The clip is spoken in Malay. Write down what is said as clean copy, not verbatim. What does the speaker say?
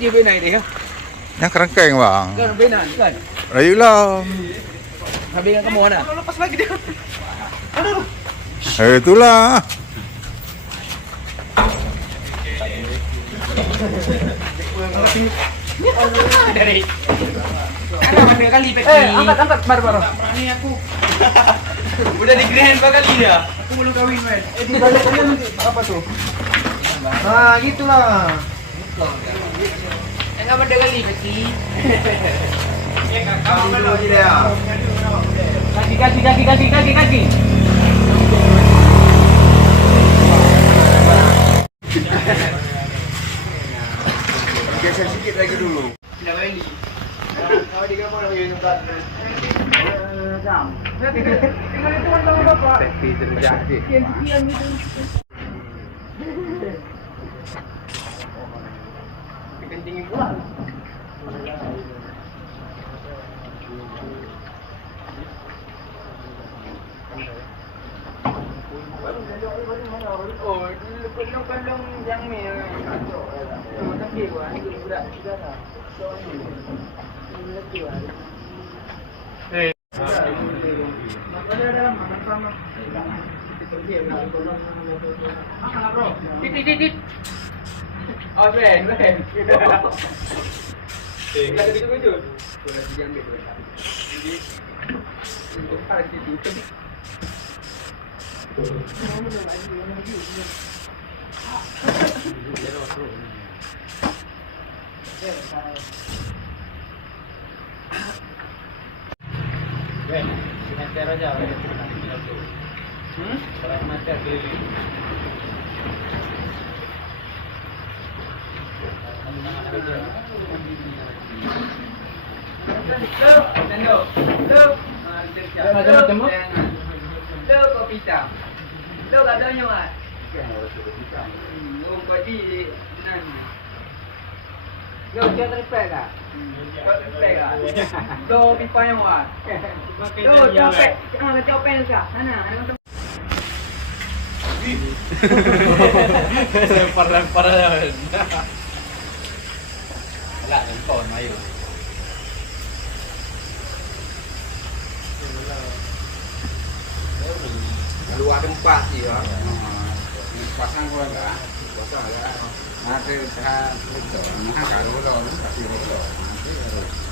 Đi bên này thì không? Yang kerangkeng bang. Kan bên này kan? Ayolah. Habis kan kamu mana? Lepas lagi dia. Aduh. Itulah. Dari. Ada mana kali peki? Angkat baru. Berani aku. Udah di grand kali dia. Aku belum kawin men. Di balik aja nanti apa tuh? Nah, gitulah. Enggak ada kali peki. Kamu belum dia. Kaki. Geser sedikit lagi dulu. Tidak lagi. Kalau di kamar lagi nunggu. Jam. Tinggal itu kan sama bapak. Sepi terjadi. Sekian gitu. Kencingin pula. Oh, lukon-lukon yang ni. Tapi wah, ini budak sudah dah. Eh. Makanya dalam sama. Mana bro? Tit. Oh, ben. Kita gitu. Boleh diambil dulu. Jadi ada situ. Semester aja. Semester keliling. Kopi hitam. Lo katanya Mat. Kopi nani. Lo jangan repair kah? Repair kah? Lo pipa yang Mat. Lo capek, jangan capek kah? Mana? Lempar dah. Lah, lempar mayu. Luar tempat sih ya. Pasang gua enggak. Pasang ya. Nanti usaha itu. Nah, kalau lo kasih lo. Nanti